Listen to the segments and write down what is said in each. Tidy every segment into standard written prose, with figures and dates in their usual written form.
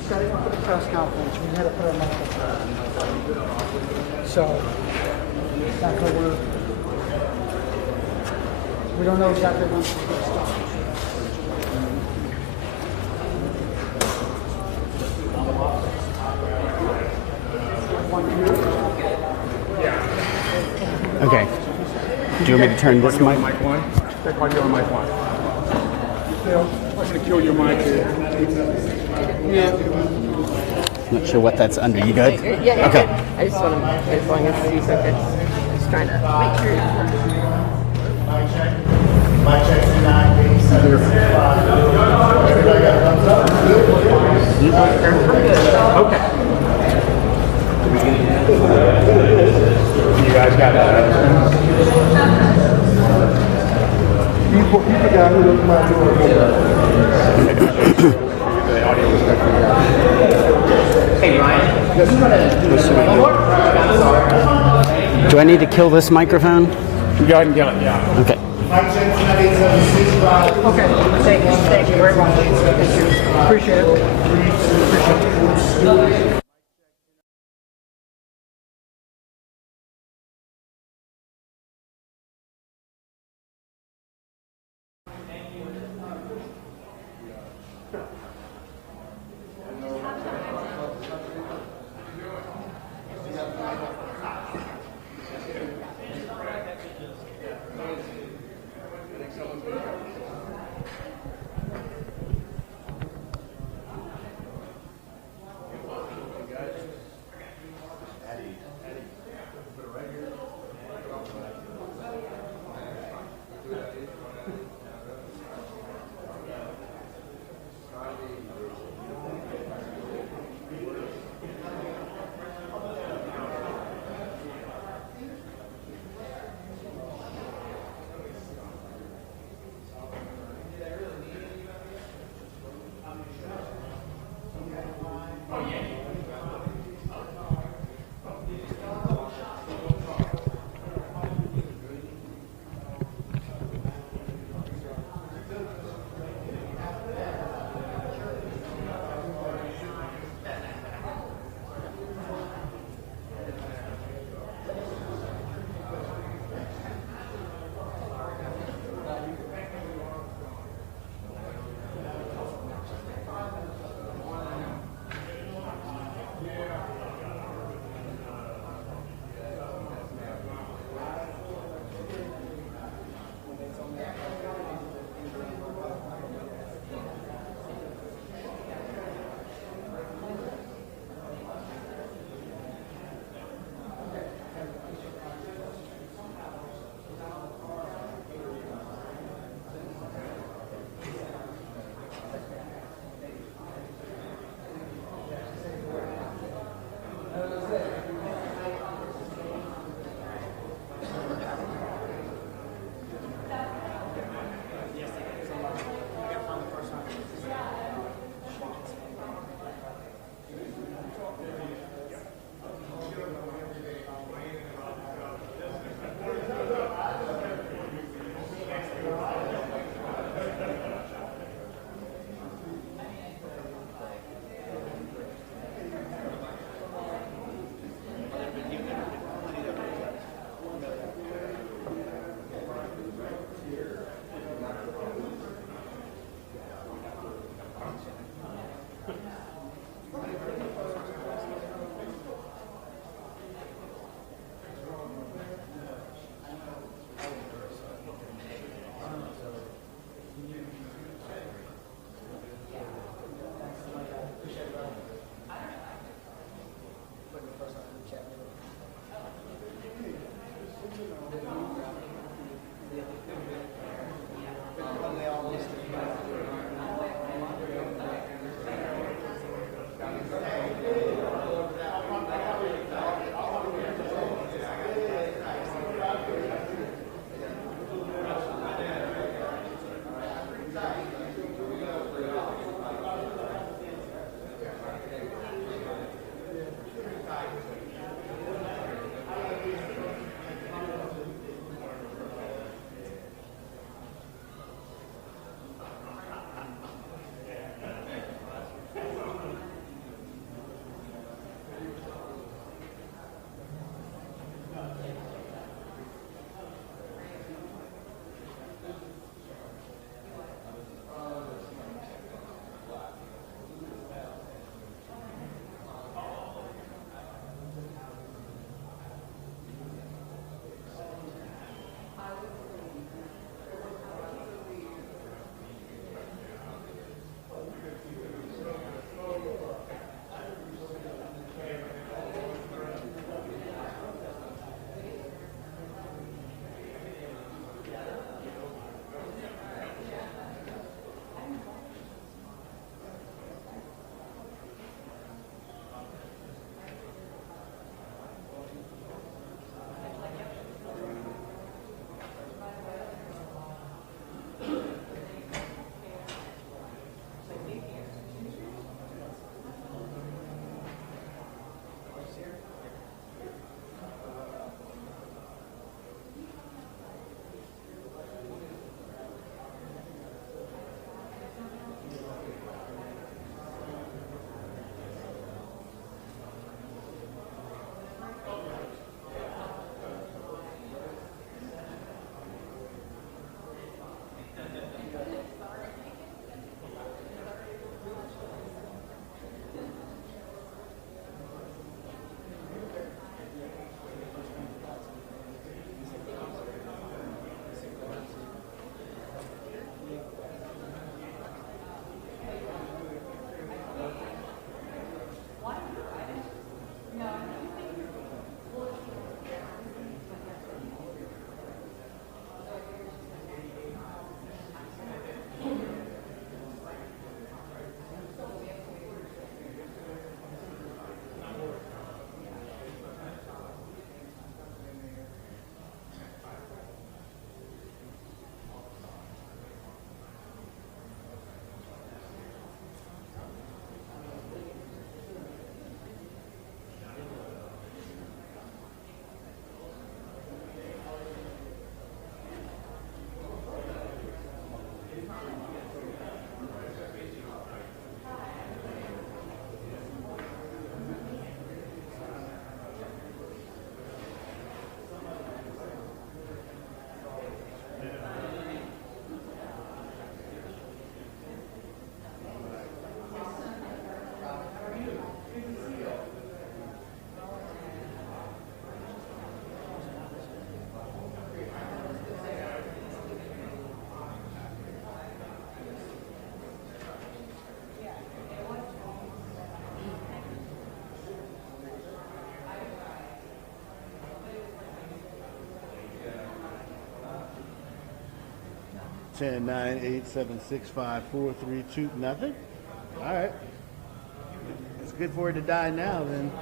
setting up for the press conference, we had to put our microphone. So that's what we don't know exactly when it's going to start. Okay. Do you want me to turn this mic? Mic one. Check audio on mic one. Phil, I'm going to kill your mic. Yeah. Not sure what that's under. You good? Yeah. Okay. I just want to, as long as it's just trying to make sure. Mic check 2-9. Everybody got a thumbs up? Okay. You guys got that? He's the guy who looked my door. The audio was good for you guys. Hey, Ryan. Do I need to kill this microphone? You go ahead and get it, yeah. Okay. Mic check 2-9. Okay, thank you very much. Appreciate it. 10, 9, 8, 7, 6, 5, 4, 3, 2, nothing. All right. It's good for it to die now then.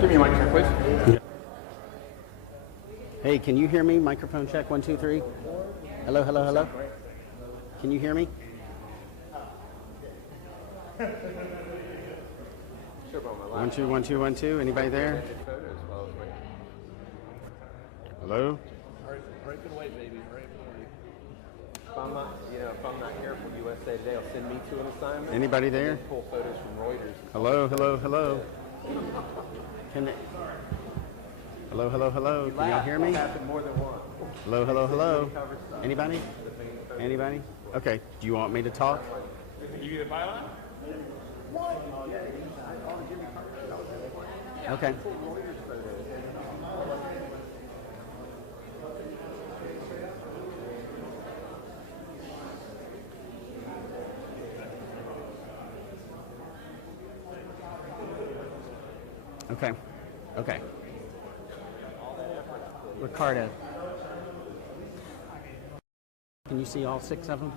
Give me a mic check, please. Hey, can you hear me? Microphone check, 1, 2, 3. Hello, hello, hello. Can you hear me? One, two, 1, 2, 1, 2. Anybody there? Hello? Hurry up and wait, baby. Hurry up and wait. If I'm not careful, USA Today will send me to an assignment. Anybody there? And pull photos from Reuters. Hello, hello, hello. Can they... Hello, hello, hello. Can y'all hear me? It's happened more than once. Hello, hello, hello. Anybody? Anybody? Okay. Do you want me to talk? You need a pylon? Okay. Okay. Okay. Ricardo. Can you see all 6 of them?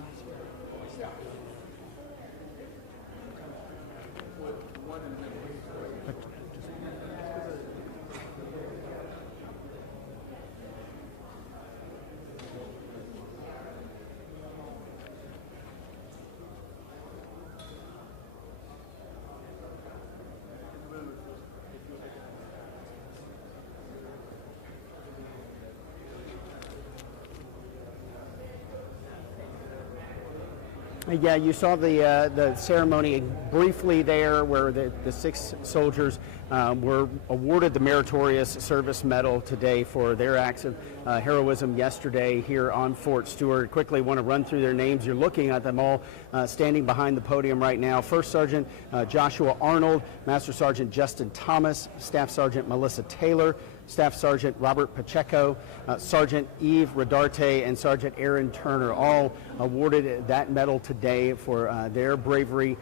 Yeah, you saw the ceremony briefly there where the 6 soldiers were awarded the Meritorious Service Medal today for their acts of heroism yesterday here on Fort Stewart. Quickly want to run through their names. You're looking at them all standing behind the podium right now. First Sergeant Joshua Arnold, Master Sergeant Justin Thomas, Staff Sergeant Melissa Taylor, Staff Sergeant Robert Pacheco, Sergeant Eve Rodarte, and Sergeant Aaron Turner, all awarded that medal today for their bravery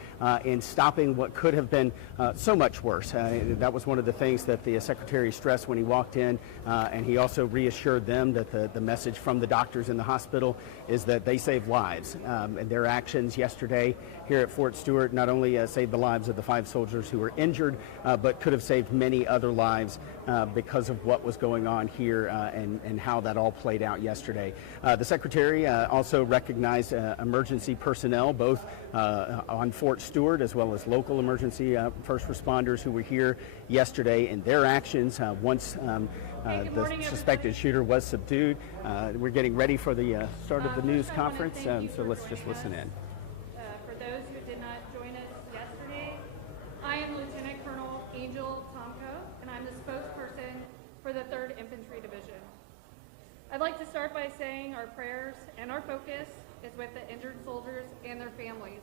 in stopping what could have been so much worse. That was one of the things that the Secretary stressed when he walked in, and he also reassured them that the message from the doctors in the hospital is that they save lives. And their actions yesterday here at Fort Stewart not only saved the lives of the 5 soldiers who were injured, but could have saved many other lives because of what was going on here and how that all played out yesterday. The Secretary also recognized emergency personnel, both on Fort Stewart as well as local emergency first responders who were here yesterday, and their actions once the suspected shooter was subdued. We're getting ready for the start of the news conference, so let's just listen in. For those who did not join us yesterday, I am Lieutenant Colonel Angel Tomko, and I'm the spokesperson for the 3rd Infantry Division. I'd like to start by saying our prayers and our focus is with the injured soldiers and their families,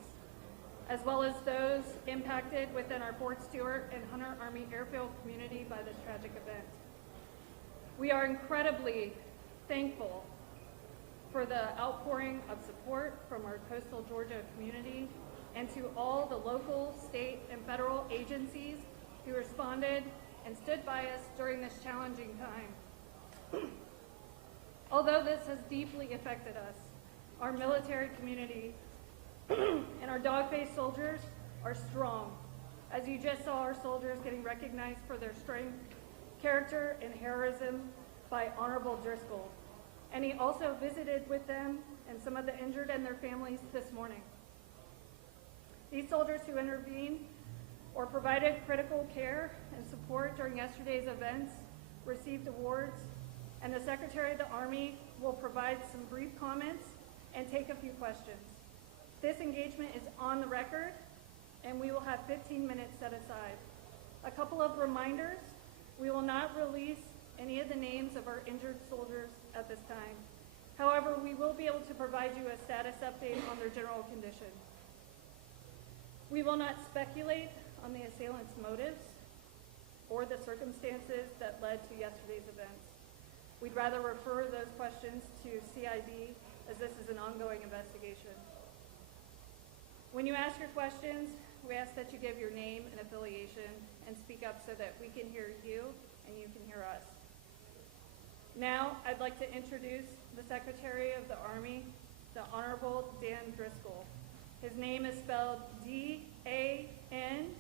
as well as those impacted within our Fort Stewart and Hunter Army Airfield community by this tragic event. We are incredibly thankful for the outpouring of support from our coastal Georgia community and to all the local, state, and federal agencies who responded and stood by us during this challenging time. Although this has deeply affected us, our military community and our dog-faced soldiers are strong. As you just saw our soldiers getting recognized for their strength, character, and heroism by Honorable Driscoll. And he also visited with them and some of the injured and their families this morning. These soldiers who intervened or provided critical care and support during yesterday's events received awards, and the Secretary of the Army will provide some brief comments and take a few questions. This engagement is on the record, and we will have 15 minutes set aside. A couple of reminders: we will not release any of the names of our injured soldiers at this time. However, we will be able to provide you a status update on their general condition. We will not speculate on the assailant's motives or the circumstances that led to yesterday's events. We'd rather refer those questions to CID as this is an ongoing investigation. When you ask your questions, we ask that you give your name and affiliation and speak up so that we can hear you and you can hear us. Now, I'd like to introduce the Secretary of the Army, the Honorable Dan Driscoll. His name is spelled D-A-N,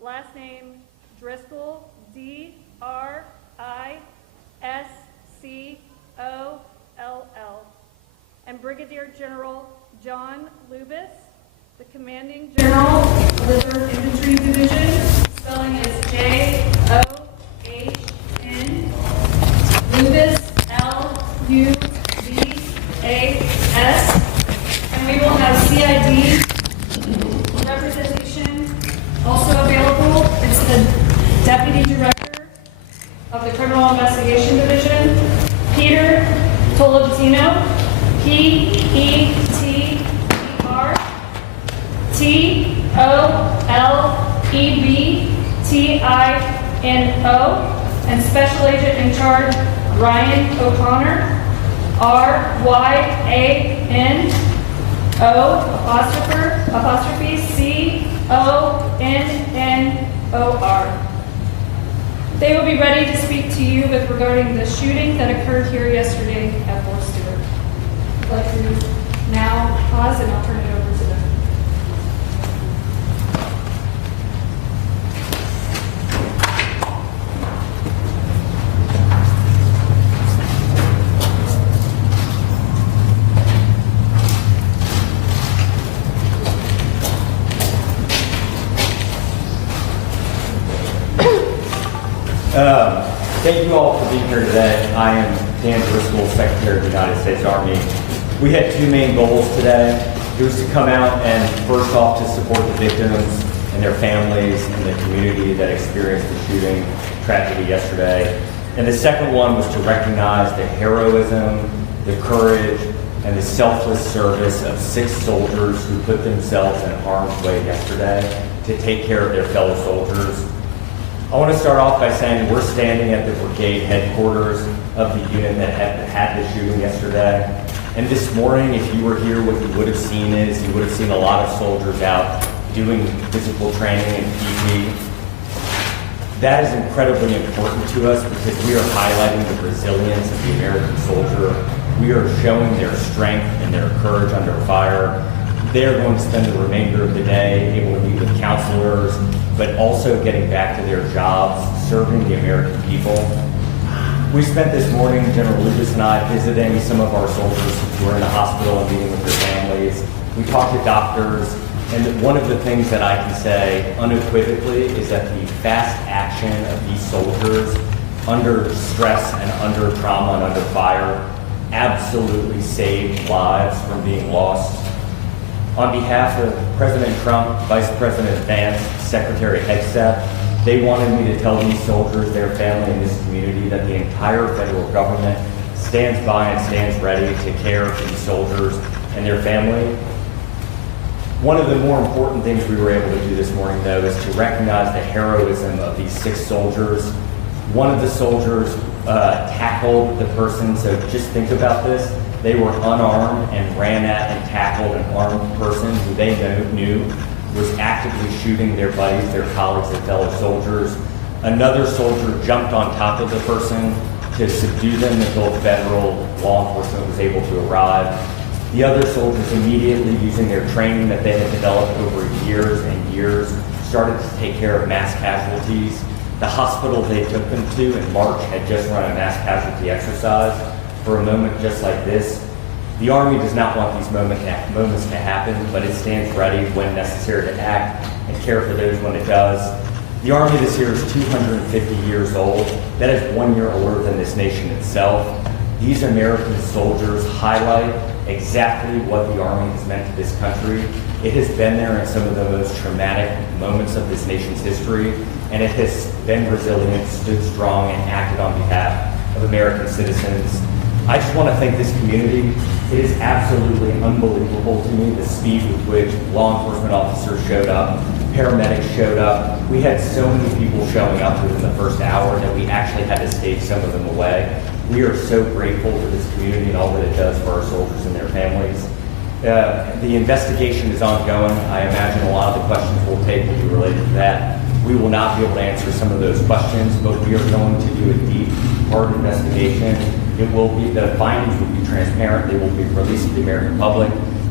last name Driscoll, D-R-I-S-C-O-L-L. And Brigadier General John Lubis, the Commanding General of the 3rd Infantry Division, spelling is J-O-H-N, Lubis, L-U-B-A-S, and we will have CID representation also available. It's the Deputy Director of the Criminal Investigation Division, Peter Tolentino, P-E-T-E-R T-O-L-E-B-T-I-N-O, and Special Agent in Charge Ryan O'Connor, R-Y-A-N-O''C-O-N-N-O-R. They will be ready to speak to you regarding the shooting that occurred here yesterday at Fort Stewart. I'd like to now pause and I'll turn it over to them. Thank you all for being here today. I am Dan Driscoll, Secretary of the United States Army. We had two main goals today. It was to come out and first off to support the victims and their families and the community that experienced the shooting tragedy yesterday. And the second one was to recognize the heroism, the courage, and the selfless service of 6 soldiers who put themselves in harm's way yesterday to take care of their fellow soldiers. I want to start off by saying we're standing at the brigade headquarters of the unit that had the shooting yesterday. And this morning, if you were here, what you would have seen is you would have seen a lot of soldiers out doing physical training and PT. That is incredibly important to us because we are highlighting the resilience of the American soldier. We are showing their strength and their courage under fire. They are going to spend the remainder of the day able to meet with counselors, but also getting back to their jobs, serving the American people. We spent this morning, General Lucas and I, visiting some of our soldiers who are in the hospital and meeting with their families. We talked to doctors, and one of the things that I can say unequivocally is that the fast action of these soldiers under stress and under trauma and under fire absolutely saved lives from being lost. On behalf of President Trump, Vice President Vance, Secretary Hegseth, they wanted me to tell these soldiers, their family, and this community that the entire federal government stands by and stands ready to care for these soldiers and their family. One of the more important things we were able to do this morning, though, is to recognize the heroism of these 6 soldiers. One of the soldiers tackled the person, so just think about this. They were unarmed and ran at and tackled an armed person who they knew was actively shooting their buddies, their colleagues, their fellow soldiers. Another soldier jumped on top of the person to subdue them until federal law enforcement was able to arrive. The other soldiers immediately, using their training that they had developed over years and years, started to take care of mass casualties. The hospital they took them to in March had just run a mass casualty exercise. For a moment just like this, the Army does not want these moments to happen, but it stands ready when necessary to act and care for those when it does. The Army this year is 250 years old. That is 1 year older than this nation itself. These American soldiers highlight exactly what the Army has meant to this country. It has been there in some of the most traumatic moments of this nation's history, and it has been resilient, stood strong, and acted on behalf of American citizens. I just want to thank this community. It is absolutely unbelievable to me the speed with which law enforcement officers showed up. Paramedics showed up. We had so many people showing up within the first hour that we actually had to stage some of them away. We are so grateful for this community and all that it does for our soldiers and their families. The investigation is ongoing. I imagine a lot of the questions we'll take will be related to that. We will not be able to answer some of those questions, but we are going to do a deep, hard investigation. It will be, the findings will be transparent. They will be released to the American public.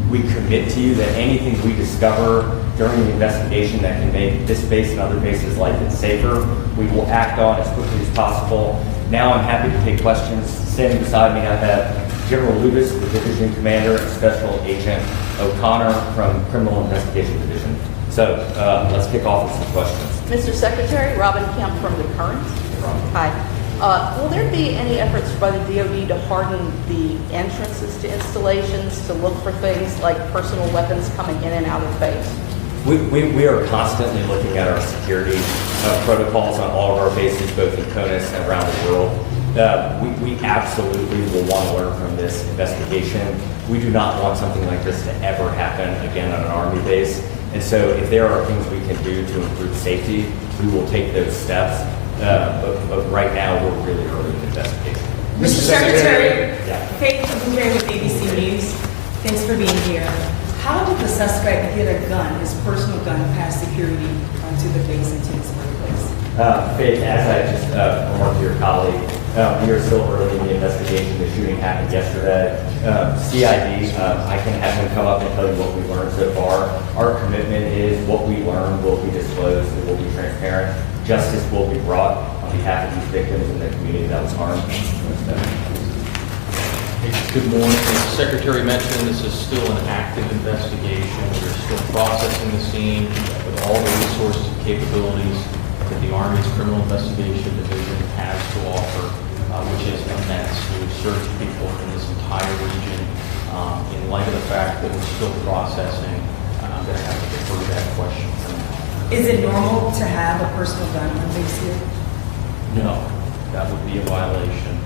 We commit to you that anything we discover during the investigation that can make this base and other bases like it safer, we will act on as quickly as possible. Now I'm happy to take questions. Standing beside me, I have General Lucas, the Division Commander, and Special Agent O'Connor from Criminal Investigation Division. So let's kick off with some questions. Mr. Secretary, Robin Kemp from The Current. Hi. Will there be any efforts by the DoD to harden the entrances to installations to look for things like personal weapons coming in and out of base? We are constantly looking at our security protocols on all of our bases, both in CONUS and around the world. We absolutely will want to learn from this investigation. We do not want something like this to ever happen again on an Army base. And so if there are things we can do to improve safety, we will take those steps. But right now, we're really early in the investigation. Mr. Secretary, Yeah. Faith Blueberry with ABC News. Thanks for being here. How did the suspect get a gun, his personal gun, past security onto the base and to his workplace? Faith, as I just remarked to your colleague, we are still early in the investigation. The shooting happened yesterday. CID, I can have him come up and tell you what we learned so far. Our commitment is what we learn will be disclosed, it will be transparent. Justice will be brought on behalf of these victims and the community that was harmed. Good morning. As the Secretary mentioned, this is still an active investigation. We're still processing the scene with all the resources and capabilities that the Army's Criminal Investigation Division has to offer, which is immense. We've searched people in this entire region. In light of the fact that we're still processing, I'm going to have to defer to that question for now. Is it normal to have a personal gun on base here? No, that would be a violation.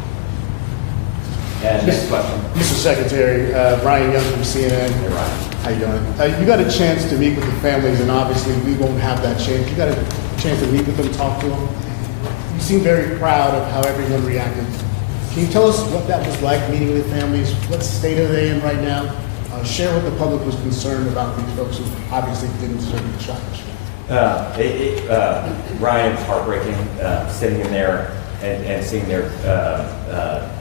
Next question. Mr. Secretary, Brian Young from CNN. Hey, Ryan. How you doing? You got a chance to meet with the families, and obviously we won't have that chance. You got a chance to meet with them, talk to them. You seem very proud of how everyone reacted. Can you tell us what that was like, meeting with the families? What state are they in right now? Share what the public was concerned about these folks who obviously didn't deserve the charge. Ryan, it was heartbreaking sitting in there and seeing their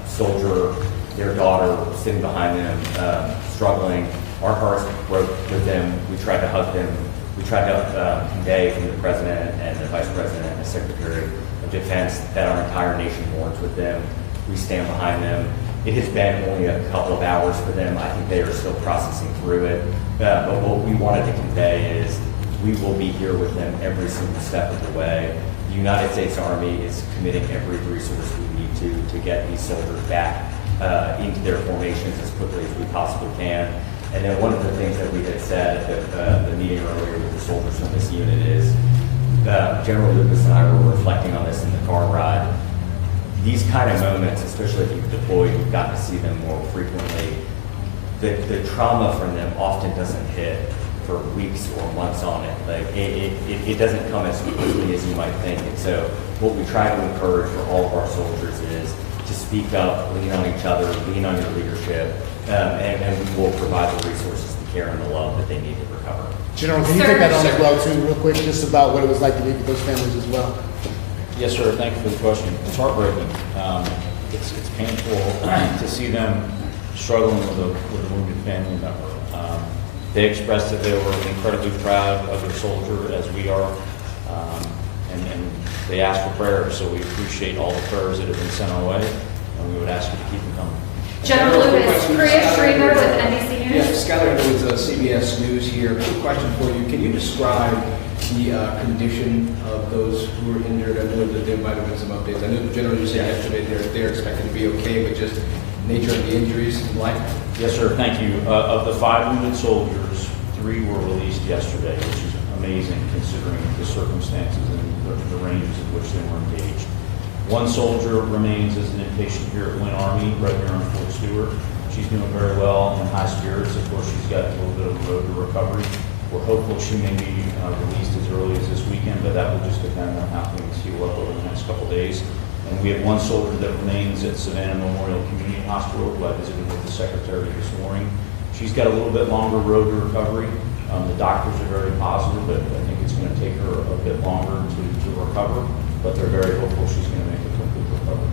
soldier, their daughter sitting behind them, struggling. Our hearts broke with them. We tried to hug them. We tried to convey from the President and the Vice President and the Secretary of Defense that our entire nation mourns with them. We stand behind them. It has been only a couple of hours for them. I think they are still processing through it. But what we wanted to convey is we will be here with them every single step of the way. The United States Army is committing every resource we need to get these soldiers back into their formations as quickly as we possibly can. And then one of the things that we had said at the meeting earlier with the soldiers from this unit is, General Lucas and I were reflecting on this in the car ride. These kind of moments, especially if you've deployed, you've gotten to see them more frequently. The trauma from them often doesn't hit for weeks or months on it. Like it doesn't come as quickly as you might think. And so what we try to encourage for all of our soldiers is to speak up, lean on each other, lean on your leadership, and we will provide the resources, the care, and the love that they need to recover. General, can you take that on as well too, real quick, just about what it was like to meet with those families as well? Yes, sir. Thank you for the question. It's heartbreaking. It's painful to see them struggling with a wounded family member. They expressed that they were incredibly proud of their soldier, as we are, and they asked for prayers. So we appreciate all the prayers that have been sent our way, and we would ask you to keep them coming. General Lucas, Priya Schreber with NBC News. Yes, Skylar with CBS News here. Quick question for you. Can you describe the condition of those who were injured? I know that there might have been some updates. I know the General, you said yesterday they're expected to be okay, but just nature of the injuries and life? Yes, sir. Thank you. Of the 5 wounded soldiers, 3 were released yesterday, which is amazing considering the circumstances and the ranges in which they were engaged. 1 soldier remains as an inpatient here at Wynn Army, right here on Fort Stewart. She's doing very well in high spirits. Of course, she's got a little bit of a road to recovery. We're hopeful she may be released as early as this weekend, but that will just depend on how things heal up over the next couple days. And we have one soldier that remains at Savannah Memorial Community Hospital, who I visited with the secretary this morning. She's got a little bit longer road to recovery. The doctors are very positive, but I think it's going to take her a bit longer to recover, but they're very hopeful she's going to make a complete recovery.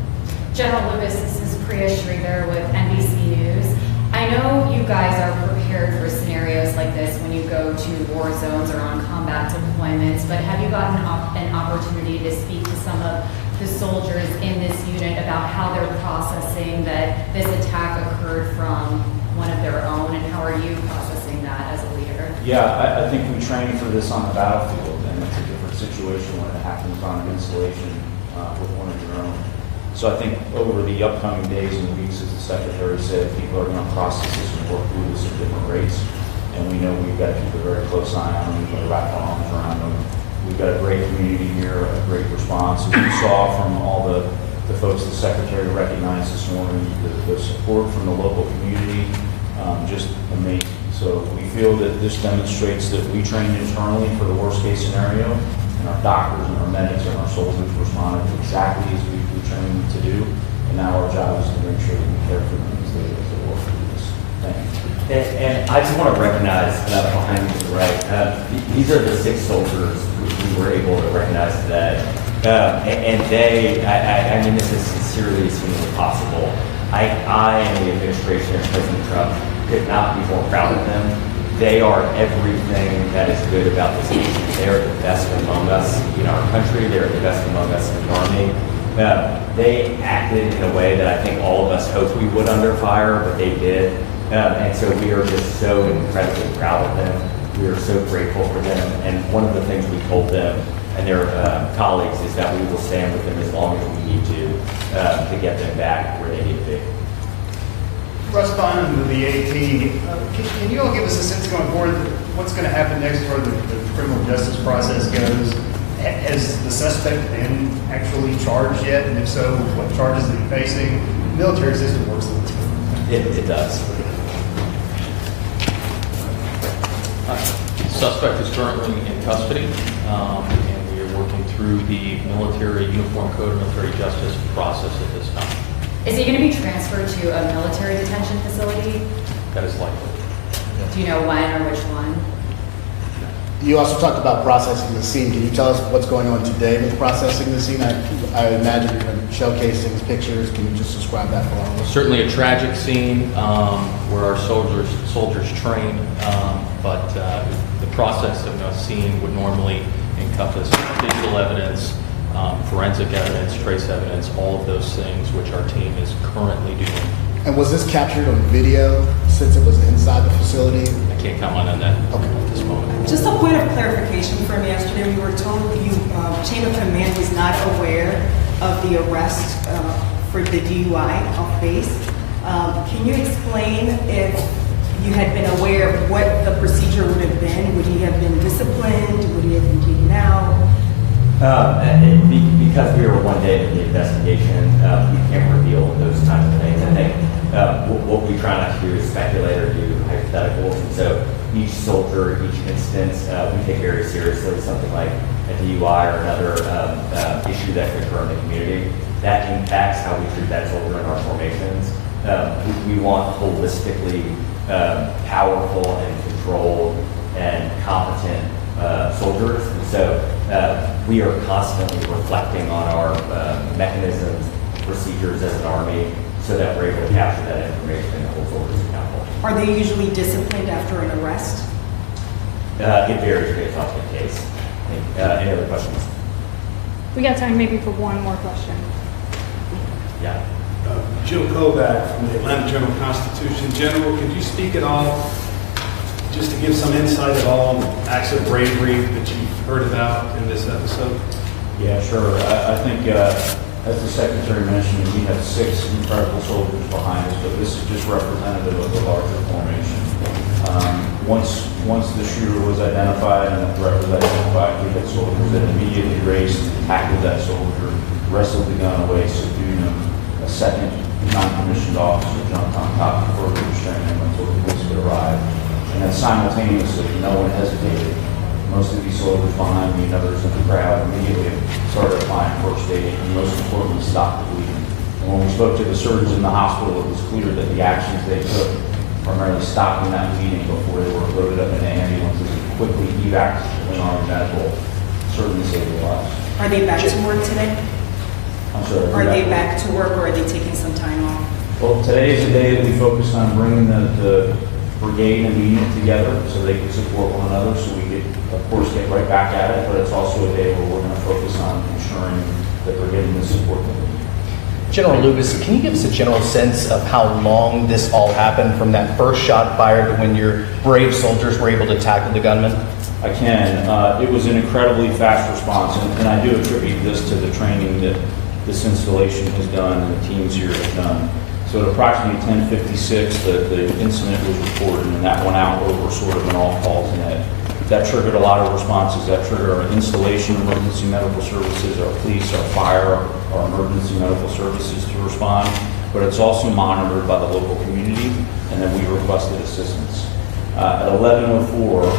General Lewis, this is Priya Sridhar with NBC News. I know you guys are prepared for scenarios like this when you go to war zones or on combat deployments, but have you gotten an opportunity to speak to some of the soldiers in this unit about how they're processing that this attack occurred from one of their own, and how are you processing that as a leader? Yeah, I think we train for this on the battlefield, and it's a different situation when it happens on an installation with one of your own. So I think over the upcoming days and weeks, as the Secretary said, people are going to process this and work through this at different rates. And we know we've got to keep a very close eye on them, we've got to wrap our arms around them. We've got a great community here, a great response. As you saw from all the folks the Secretary recognized this morning, the support from the local community, just amazing. So we feel that this demonstrates that we trained internally for the worst case scenario, and our doctors and our medics and our soldiers responded exactly as we trained them to do. And now our job is to make sure that we care for them as they work through this. Thank you. And I just want to recognize behind me to the right, these are the 6 soldiers we were able to recognize today. And they, I mean this as sincerely as humanly possible. I and the administration and President Trump could not be more proud of them. They are everything that is good about this nation. They are the best among us in our country. They are the best among us in the Army. They acted in a way that I think all of us hoped we would under fire, but they did. And so we are just so incredibly proud of them. We are so grateful for them. And one of the things we told them and their colleagues is that we will stand with them as long as we need to get them back where they need to be. Responding to the AT, can you all give us a sense going forward what's going to happen next where the criminal justice process goes? Has the suspect been actually charged yet? And if so, what charges is he facing? The military system works a little different. It does. Suspect is currently in custody, and we are working through the military uniform code of military justice process at this time. Is he going to be transferred to a military detention facility? That is likely. Do you know when or which one? You also talked about processing the scene. Can you tell us what's going on today with processing the scene? I imagine you're going to showcase things, pictures. Can you just describe that for all of us? Certainly a tragic scene where our soldiers train, but the process of a scene would normally encompass digital evidence, forensic evidence, trace evidence, all of those things which our team is currently doing. And was this captured on video since it was inside the facility? I can't comment on that at this moment. Just a point of clarification from yesterday, we were told you, Chain of Command was not aware of the arrest for the DUI off base. Can you explain if you had been aware of what the procedure would have been? Would he have been disciplined? Would he have been taken out? Because we were one day into the investigation, we can't reveal those kinds of things. I think what we try not to do is speculate or do hypotheticals. And so each soldier, each instance, we take very seriously. Something like a DUI or another issue that could occur in the community, that impacts how we treat that soldier in our formations. We want holistically powerful and controlled and competent soldiers. And so we are constantly reflecting on our mechanisms, procedures as an Army, so that we're able to capture that information and hold soldiers accountable. Are they usually disciplined after an arrest? It varies based off the case. Any other questions? We got time maybe for one more question. Yeah. Jim Kovac from the Atlanta Journal-Constitution. General, could you speak at all, just to give some insight at all on the acts of bravery that you've heard about in this episode? Yeah, sure. I think, as the Secretary mentioned, we have 6 incredible soldiers behind us, but this is just representative of the larger formation. Once the shooter was identified and the threat was identified, we had soldiers that immediately raced, tackled that soldier, wrestled the gun away, subdued him. A second non-commissioned officer jumped on top of further restraining him until the police could arrive. And then simultaneously, no one hesitated. Most of these soldiers behind me and others in the crowd immediately started applying first aid and most importantly stopped the bleeding. And when we spoke to the surgeons in the hospital, it was clear that the actions they took, primarily stopping that bleeding before they were loaded up in ambulances and quickly evac to Wing Army Medical, certainly saved their lives. Are they back to work today? I'm sorry. Are they back to work or are they taking some time off? Well, today is the day that we focused on bringing the brigade and the unit together so they could support one another, so we could, of course, get right back at it, but it's also a day where we're going to focus on ensuring that we're getting the support that we need. General Lewis, can you give us a general sense of how long this all happened from that first shot fired to when your brave soldiers were able to tackle the gunman? I can. It was an incredibly fast response, and I do attribute this to the training that this installation has done and the teams here have done. So at approximately 10:56, the incident was reported, and that went out over sort of an all-calls net. That triggered a lot of responses. That triggered our installation, emergency medical services, our police, our fire, our emergency medical services to respond. But it's also monitored by the local community, and then we requested assistance. At 11:04,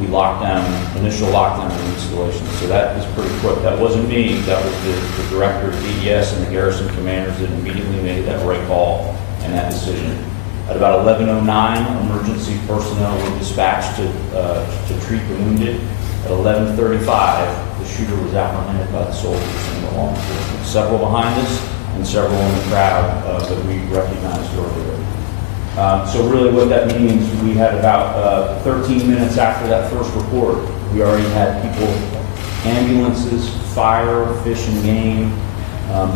we locked down, initial lockdown of the installation. So that was pretty quick. That wasn't me. That was the director of DES and the garrison commanders that immediately made that right call and that decision. At about 11:09, emergency personnel were dispatched to treat the wounded. At 11:35, the shooter was apprehended by the soldiers and the law enforcement. Several behind us and several in the crowd that we recognized earlier. So really what that means, we had about 13 minutes after that first report, we already had people, ambulances, fire, fish and game,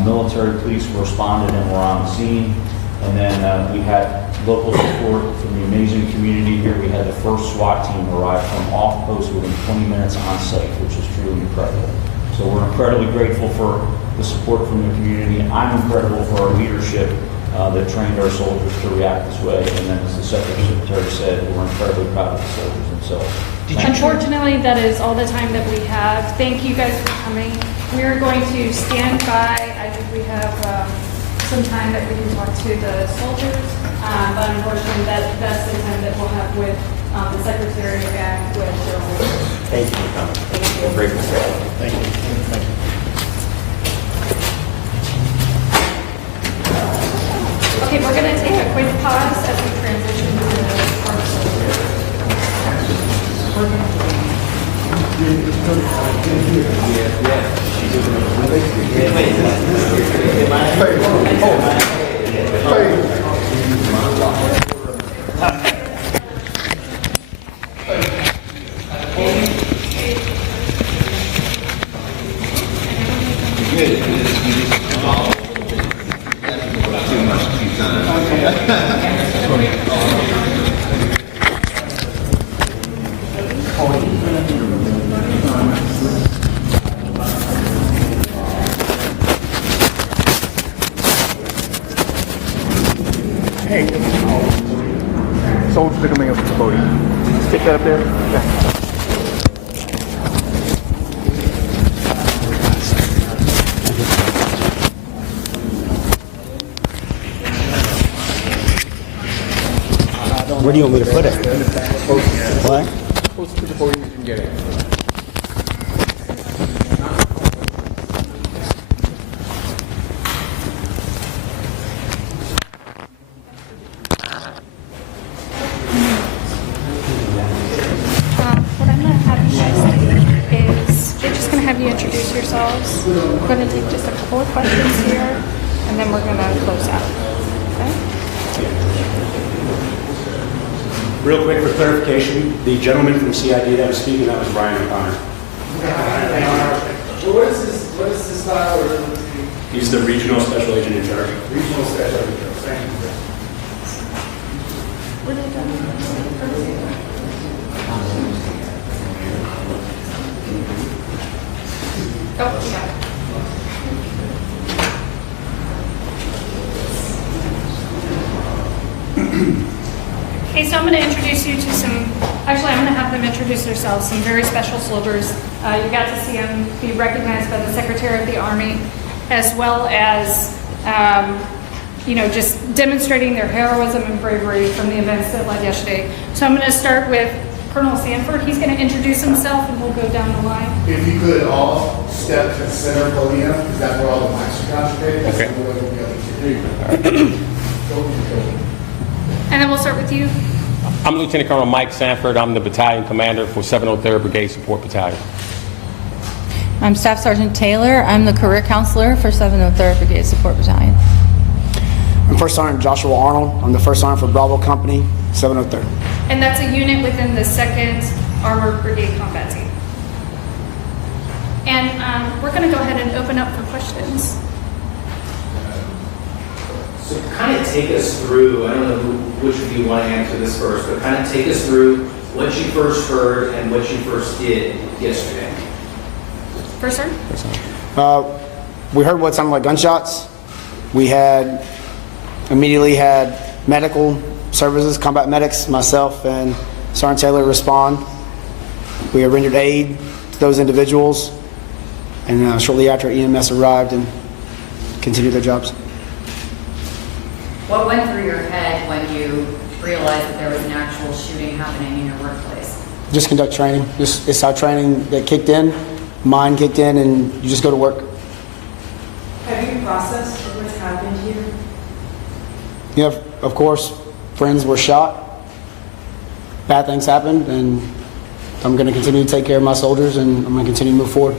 military police responded and were on the scene. And then we had local support from the amazing community here. We had the first SWAT team arrive from off post within 20 minutes on site, which is truly incredible. So we're incredibly grateful for the support from the community. I'm incredible for our leadership that trained our soldiers to react this way. And then as the Secretary said, we're incredibly proud of the soldiers themselves. Unfortunately, that is all the time that we have. Thank you guys for coming. We are going to stand by. I think we have some time that we can talk to the soldiers, but unfortunately that's the time that we'll have with the Secretary and with General. Thank you for coming. Thank you. We're grateful for all. Thank you. Thank you. Okay, we're going to take a quick pause as we transition to the armed soldiers. Hey, soldiers are coming up to the podium. Stick that up there. Yeah. Where do you want me to put it? What? Close to the podium you can get it. What I'm going to have you guys do is we're just going to have you introduce yourselves. We're going to take just a couple of questions here, and then we're going to close out. Okay? Real quick for clarification, the gentleman from CID that was speaking, that was Brian O'Connor. What is this style? He's the regional special agent in charge. Regional special agent. Thank you. Were they done? Oh, yeah. Okay, so I'm going to introduce you to some, actually I'm going to have them introduce themselves, some very special soldiers. You got to see them be recognized by the Secretary of the Army, as well as just demonstrating their heroism and bravery from the events that led yesterday. So I'm going to start with Colonel Sanford. He's going to introduce himself, and we'll go down the line. If you could all step to the center podium, because that's where all the mics are concentrated. Okay. And then we'll start with you. I'm Lieutenant Colonel Mike Sanford. I'm the battalion commander for 703rd Brigade Support Battalion. I'm Staff Sergeant Taylor. I'm the career counselor for 703rd Brigade Support Battalion. I'm First Sergeant Joshua Arnold. I'm the First Sergeant for Bravo Company, 703rd. And that's a unit within the 2nd Armored Brigade Combat Team. And we're going to go ahead and open up for questions. So kind of take us through, I don't know which of you want to answer this first, but kind of take us through what you first heard and what you first did yesterday. First Sergeant? We heard what sounded like gunshots. We immediately had medical services, combat medics, myself and Sergeant Taylor respond. We rendered aid to those individuals, and shortly after EMS arrived and continued their jobs. What went through your head when you realized that there was an actual shooting happening in your workplace? Just conduct training. It's our training that kicked in, mind kicked in, and you just go to work. Have you processed what's happened here? Yeah, of course, friends were shot. Bad things happened, and I'm going to continue to take care of my soldiers, and I'm going to continue to move forward.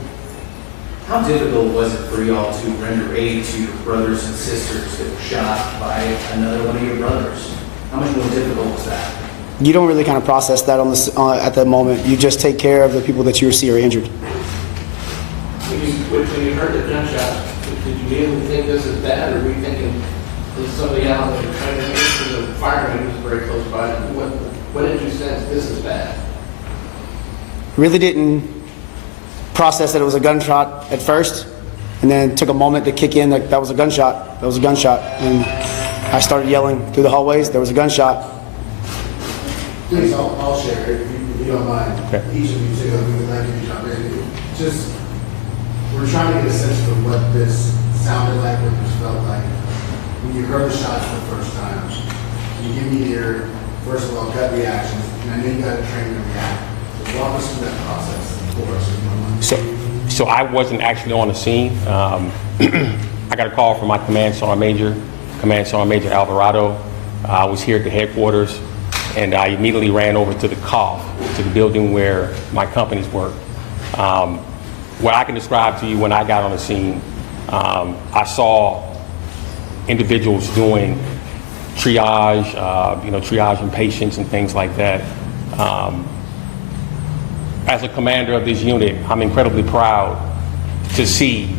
How difficult was it for y'all to render aid to your brothers and sisters that were shot by another one of your brothers? How much more difficult was that? You don't really kind of process that at the moment. You just take care of the people that you see are injured. When you heard the gunshots, did you immediately think this is bad, or were you thinking this is somebody out there trying to make sure the fireman was very close by? What did you sense this is bad? Really didn't process that it was a gunshot at first, and then it took a moment to kick in that was a gunshot. That was a gunshot, and I started yelling through the hallways. There was a gunshot. Please, I'll share it if you don't mind. Okay. Each of you too. We would like you to jump in. Just, we're trying to get a sense of what this sounded like, what this felt like. When you heard the shots for the first time, can you give me your, first of all, gut reactions? And I know you got to train to react. So walk us through that process for us, if you don't mind. So I wasn't actually on the scene. I got a call from my Command Sergeant Major Alvarado. I was here at the headquarters, and I immediately ran over to the COF, to the building where my companies work. What I can describe to you when I got on the scene, I saw individuals doing triage, triaging patients and things like that. As a commander of this unit, I'm incredibly proud to see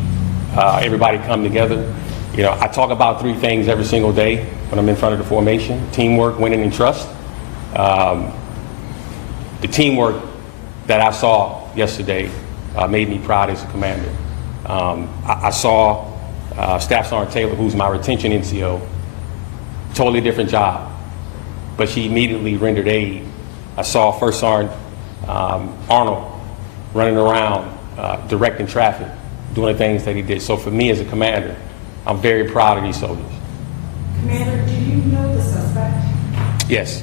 everybody come together. I talk about three things every single day when I'm in front of the formation: teamwork, winning, and trust. The teamwork that I saw yesterday made me proud as a commander. I saw Staff Sergeant Taylor, who's my retention NCO, totally different job, but she immediately rendered aid. I saw First Sergeant Arnold running around, directing traffic, doing the things that he did. So for me as a commander, I'm very proud of these soldiers. Commander, do you know the suspect? Yes.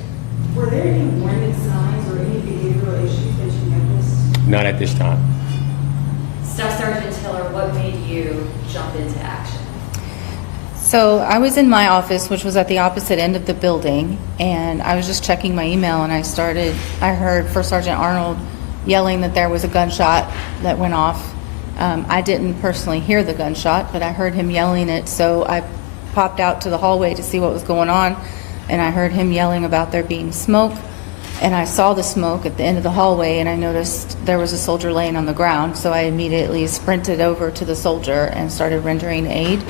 Were there any warning signs or any behavioral issues that you noticed? None at this time. Staff Sergeant Taylor, what made you jump into action? So I was in my office, which was at the opposite end of the building, and I was just checking my email, and I heard First Sergeant Arnold yelling that there was a gunshot that went off. I didn't personally hear the gunshot, but I heard him yelling it, so I popped out to the hallway to see what was going on, and I heard him yelling about there being smoke, and I saw the smoke at the end of the hallway, and I noticed there was a soldier laying on the ground, so I immediately sprinted over to the soldier and started rendering aid.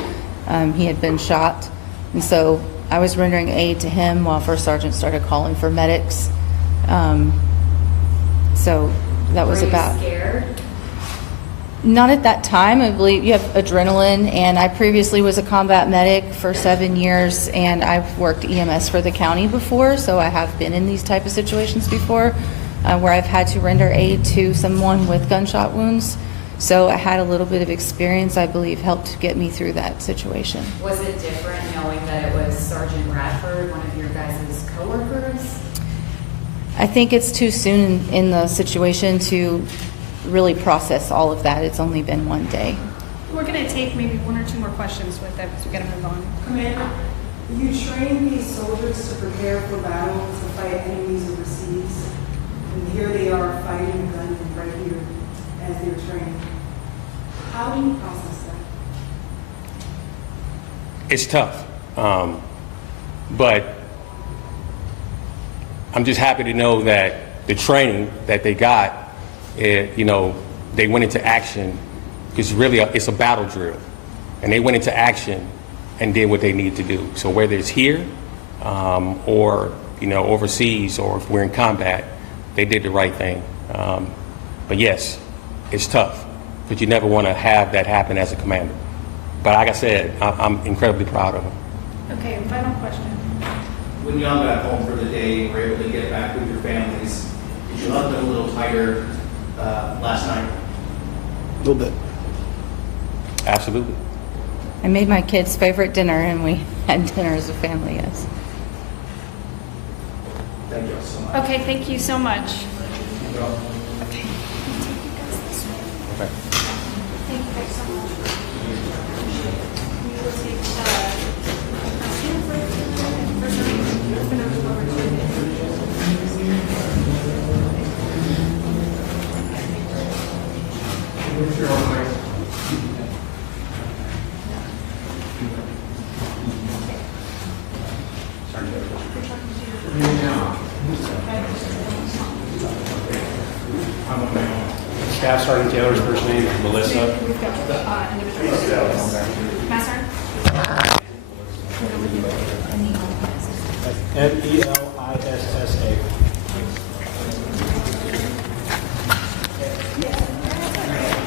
He had been shot, and so I was rendering aid to him while First Sergeant started calling for medics. So that was about. Were you scared? Not at that time. I believe you have adrenaline, and I previously was a combat medic for 7 years, and I've worked EMS for the county before, so I have been in these type of situations before where I've had to render aid to someone with gunshot wounds. So I had a little bit of experience, I believe, helped get me through that situation. Was it different knowing that it was Sergeant Bradford, one of your guys' coworkers? I think it's too soon in the situation to really process all of that. It's only been one day. We're going to take maybe one or two more questions with that because we got to move on. Commander, you train these soldiers to prepare for battle, to fight enemies overseas. And here they are fighting a gun right here as they're training. How do you process that? It's tough, but I'm just happy to know that the training that they got, they went into action because really it's a battle drill, and they went into action and did what they need to do. So whether it's here or overseas, or if we're in combat, they did the right thing. But yes, it's tough, but you never want to have that happen as a commander. But like I said, I'm incredibly proud of them. Okay, final question. When y'all got home for the day and were able to get back with your families, did you hug them a little tighter last night? A little bit. Absolutely. I made my kids' favorite dinner, and we had dinner as a family, yes. Thank you so much. Okay, thank you so much. Okay. Thank you guys so much. We will take Staff Sergeant Taylor's first name is Melissa. We've got individuals. Master? Melissa.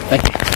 Thank you.